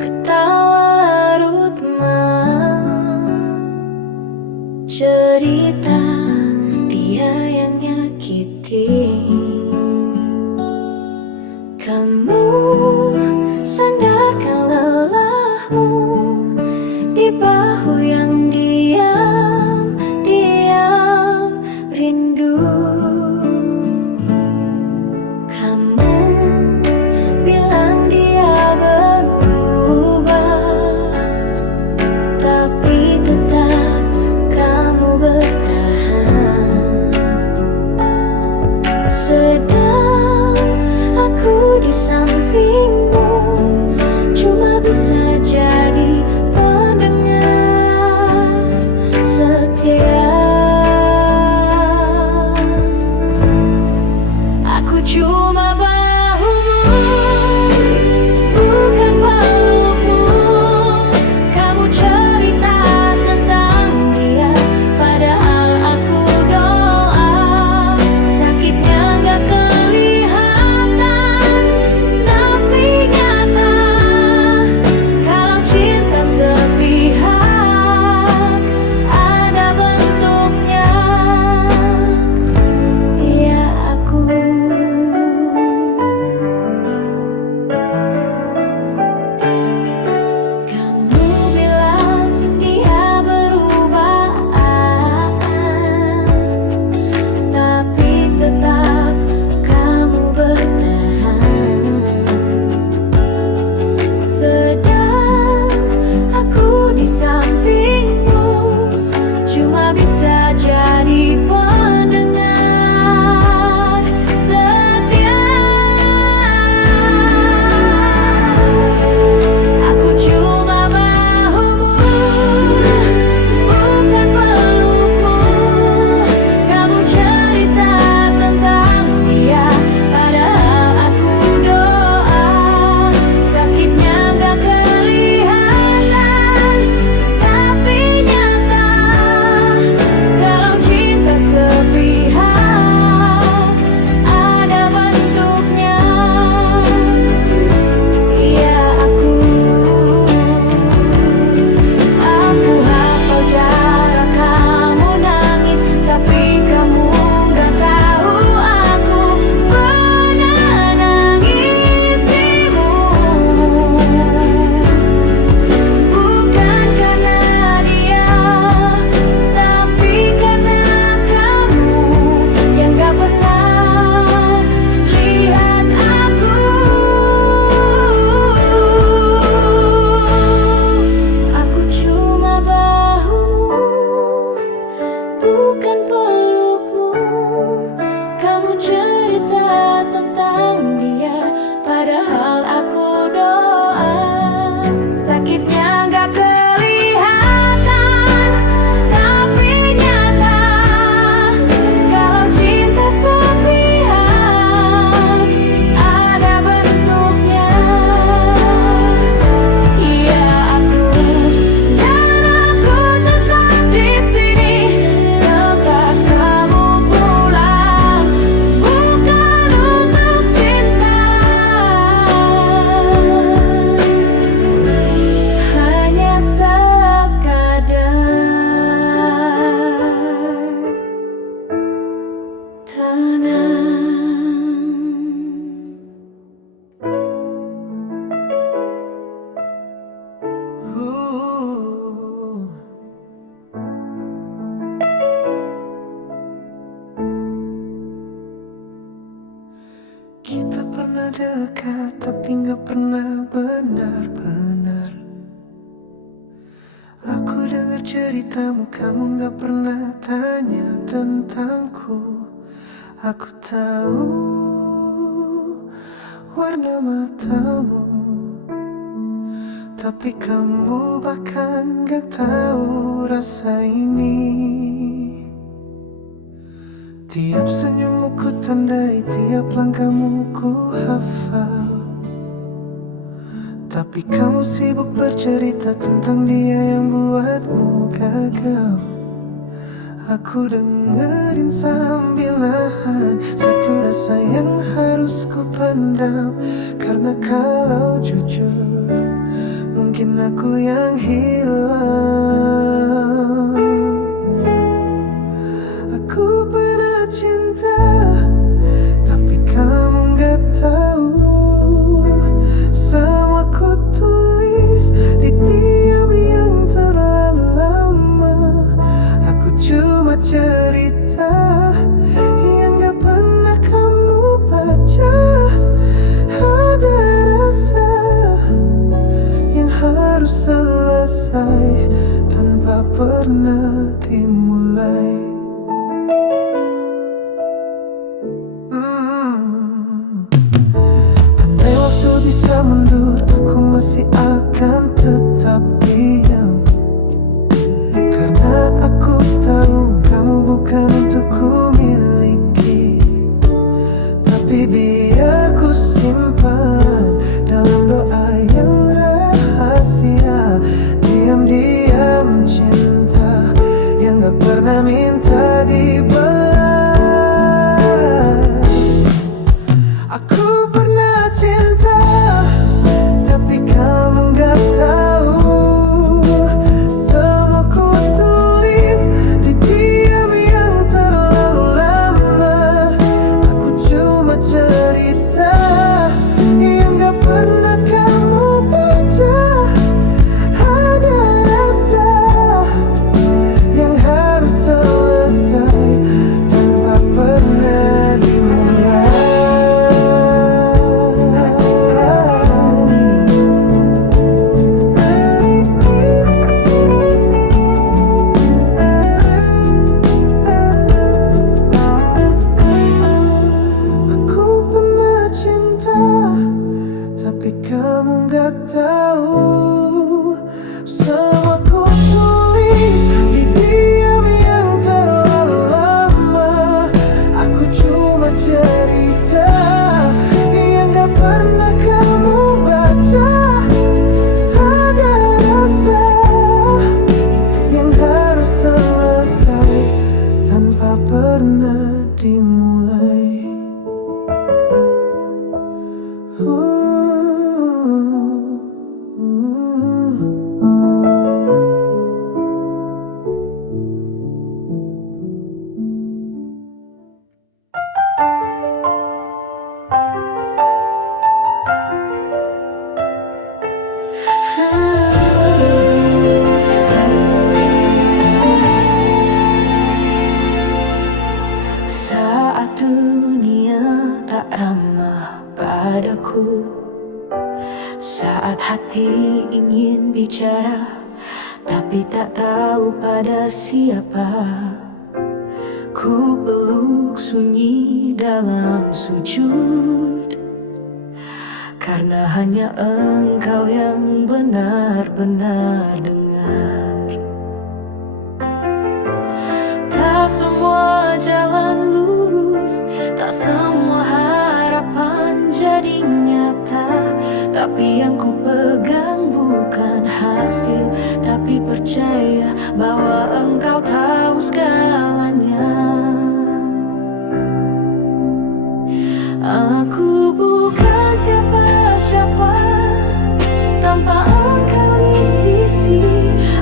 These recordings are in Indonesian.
ketawa larut cerita dia yang nyakiti. Kamu sandarkan lelahmu di bahu yang diam rindu. Kamu bilang dia berubah, tapi tetap kamu bertahan. Sedang aku di sampingmu, cuma bisa jadi pendengar setia. Aku cuma bahumu, bukan pelukmu. Kamu cerita tentang dia, padahal aku doa. Sakitnya gak kelihatan, tapi nyata. Kalau cinta sepihak, ada bentuknya. Ya aku. Kamu bilang dia berubah, tapi tetap kamu bertahan. Sedang aku di sampingmu, cuma bisa jadi pendengar setia. Aku cuma bahumu, bukan pelukmu. Kamu cerita tentang dia, padahal aku doa. Sakitnya gak kelihatan, tapi nyata. Kalau cinta sepihak, ada bentuknya. Ya aku hafal cara kamu nangis, tapi kamu gak tahu aku pernah nangisimu. Bukan karena dia, tapi karena kamu yang gak pernah lihat aku. Aku cuma bahumu, bukan pelukmu. Kamu cerita tentang dia, padahal aku doa. Sakitnya gak kelihatan, tapi nyata. Kalau cinta sepihak, ada bentuknya. Ya aku, dan aku tetap di sini, tempat kamu pulang, bukan untuk cinta, hanya sekadar tenang. Kita pernah dekat, tapi gak pernah benar-benar. Aku dengar ceritamu, kamu gak pernah tanya tentangku. Aku tahu warna matamu, tapi kamu bahkan gak tahu rasa ini. Tiap senyummu ku tandai, tiap langkahmu ku hafal, tapi kamu sibuk bercerita tentang dia yang buatmu gagal. Aku dengerin sambil nahan satu rasa yang harus ku pendam. Karena kalau jujur mungkin aku yang hilang. Aku pernah cinta tapi kamu gak tahu. Semua ku tulis di diam yang terlalu lama. Aku cuma cerita yang gak pernah kamu baca. Ada rasa yang harus selesai tanpa pernah dimulai. Andai waktu bisa mundur, aku masih akan tetap diam. Karena aku tahu kamu bukan untuk ku miliki. Tapi biar ku simpan dalam doa yang rahasia. Diam-diam cinta yang gak pernah minta dibalas. Aku pernah cinta tapi kamu gak tahu. Semua ku tulis di diam yang terlalu lama. Aku cuma cerita yang gak pernah kamu baca. Ada rasa yang harus selesai tanpa pernah dimulai. Aku pernah cinta tapi kamu gak tahu. Semua ku tulis di diam yang terlalu lama. Aku cuma cerita yang gak pernah kamu baca. Ada rasa yang harus selesai tanpa pernah dimulai. Saat dunia tak ramah padaku, saat hati ingin bicara tapi tak tahu pada siapa, ku peluk sunyi dalam sujud. Karena hanya engkau yang benar-benar dengar. Tak semua jalan lurus, tak semua harapan jadi nyata. Tapi yang ku pegang bukan hasil, tapi percaya bahwa engkau tahu segalanya. Aku bukan siapa-siapa tanpa engkau di sisi.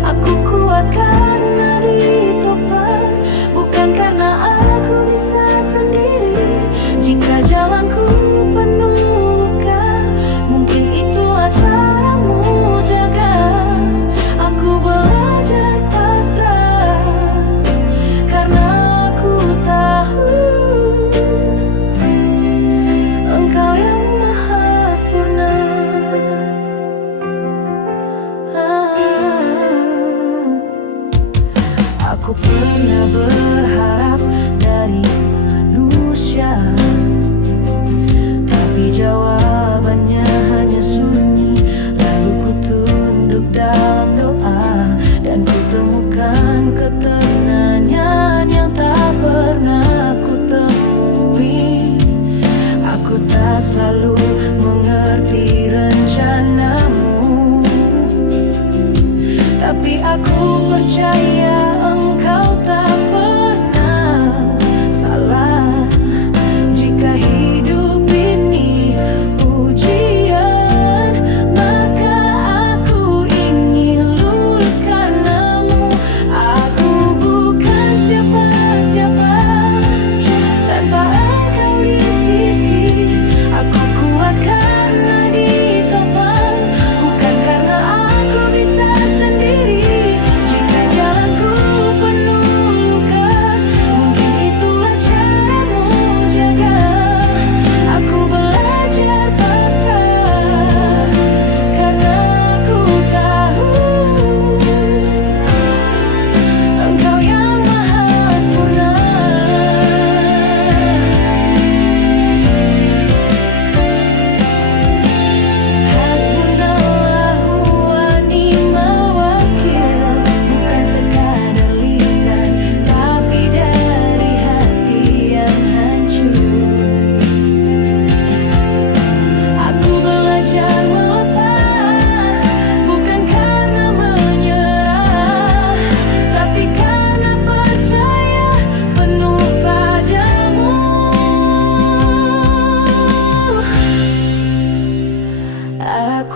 Aku kuat karena ditopang, bukan karena aku bisa sendiri. Jika jalanku penuh luka, mungkin itulah caramu jaga. Aku belajar pasrah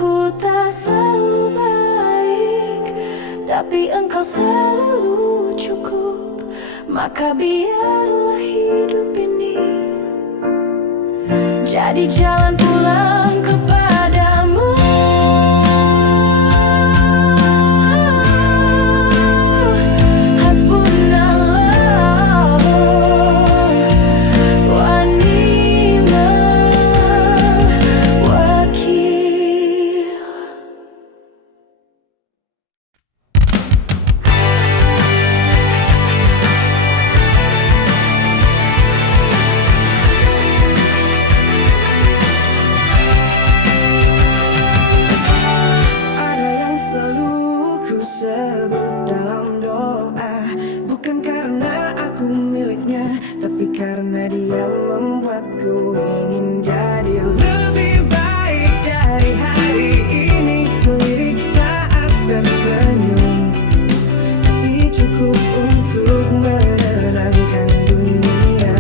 Aku tak selalu baik, tapi engkau selalu cukup. Maka biarlah hidup ini jadi jalan pulang kepadamu. Hasbunallah wa ni'mal wakil. Ada yang selalu ku sebut dalam doa, bukan karena aku miliknya, tapi karena dia membuatku ingin jadi lebih baik dari hari ini. Melirik saat tersenyum, tapi cukup untuk menenangkan dunia.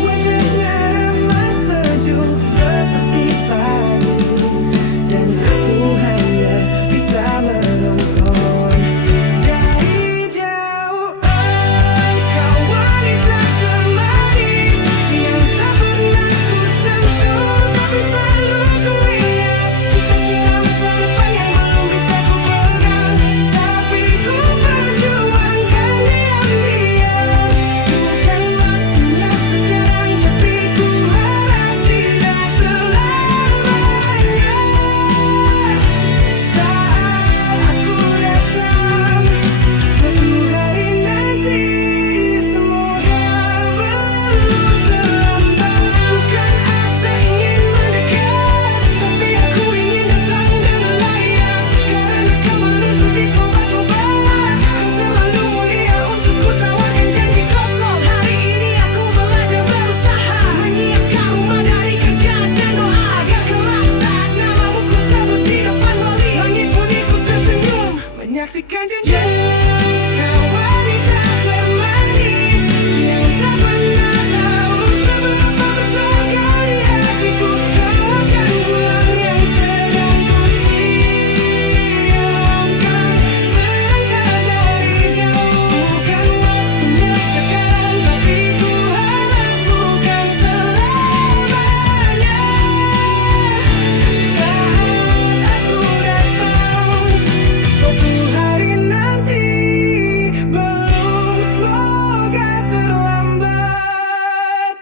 Wajahnya ramah sejuk seperti pagi, dan aku hanya bisa menonton dari jauh. Engkau wanita termanis yang tak pernah ku sentuh, tapi selalu ku ingat cita-cita masa depan yang belum bisa ku pegang. Tapi ku perjuangkan diam-diam. Bukan waktunya sekarang, tapi ku harap tidak selamanya. Saat aku datang suatu hari nanti, semoga belum terlambat. Bukan aku ingin mendekat, tapi aku ingin datang dengan layak. Karena kau menuntut dicoba-coba, kau terlalu mulia untuk ku tawarkan janji kosong. Hari ini aku belajar berusaha, menyiapkan rumah dari kerja dan doa, agar kelak saat namamu ku sebut di depan wali, langit pun ikut tersenyum menyaksikan janji. Kau wanita termanis yang tak pernah tahu seberapa besar kau di hatiku. Kau akan pulang yang sedang ku siapkan. Melangkah dari jauh, bukan waktunya sekarang, tapi ku harap bukan selamanya. Saat aku datang suatu hari nanti, belum, semoga terlambat.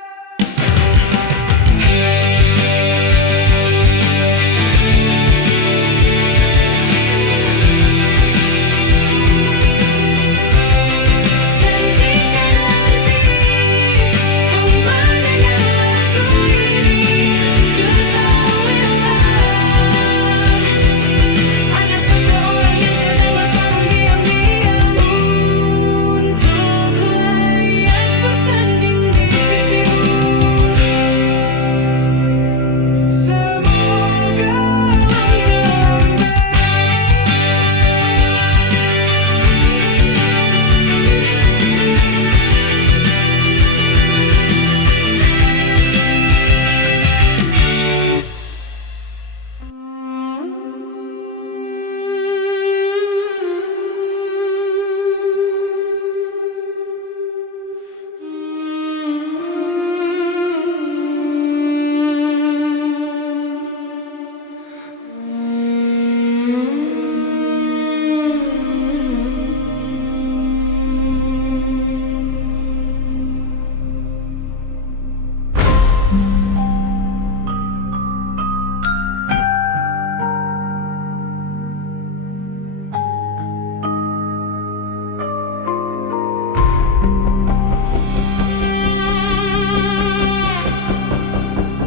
Dan jika nanti kau mendengar lagu ini, ketahuilah ada seseorang yang sedang bertarung diam-diam untuk layak bersanding di sisimu. Semoga belum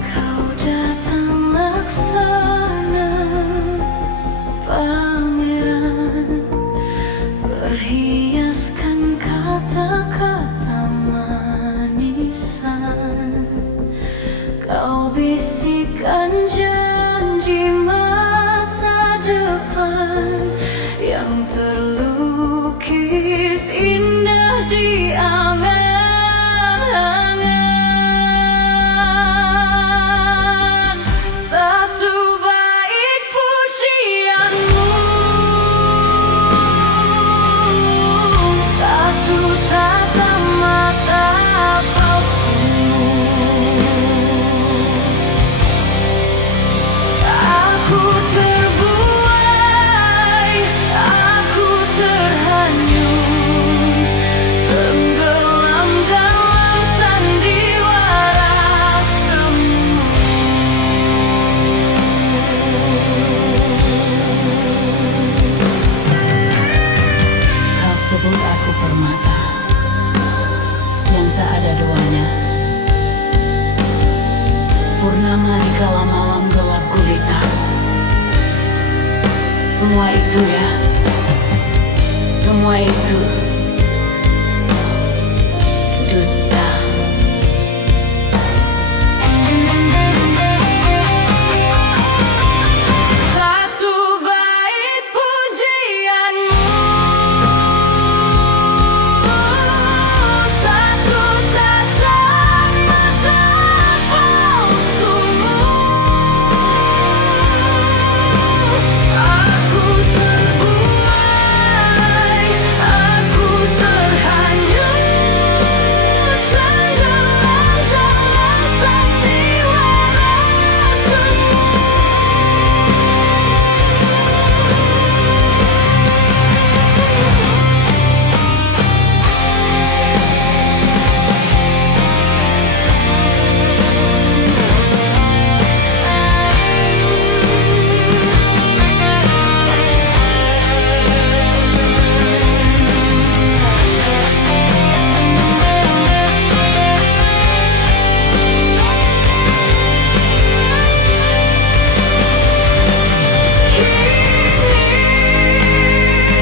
Kau datang laksana Semua itu ya, semua itu dusta. Satu bait pujianmu, satu tatap mata palsumu. Aku terbuai, aku terhanyut, tenggelam dalam sandiwara semu.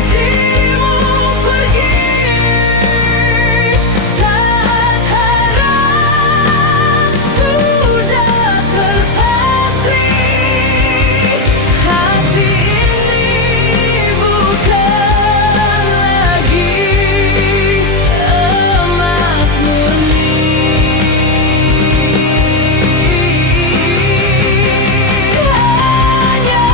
Dirimu pergi saat harap sudah terpatri. Hati ini bukan lagi emas murni. Hanya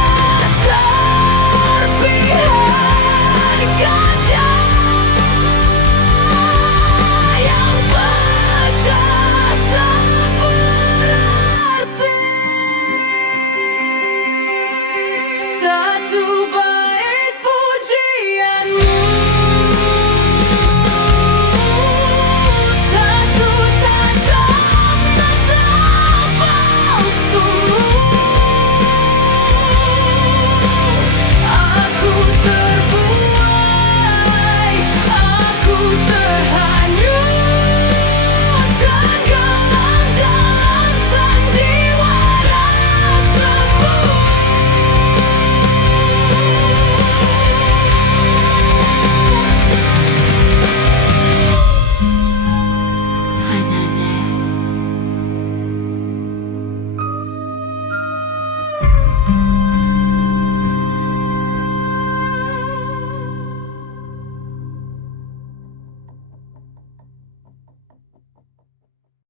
serpihan kaca yang pecah tak berarti. Satu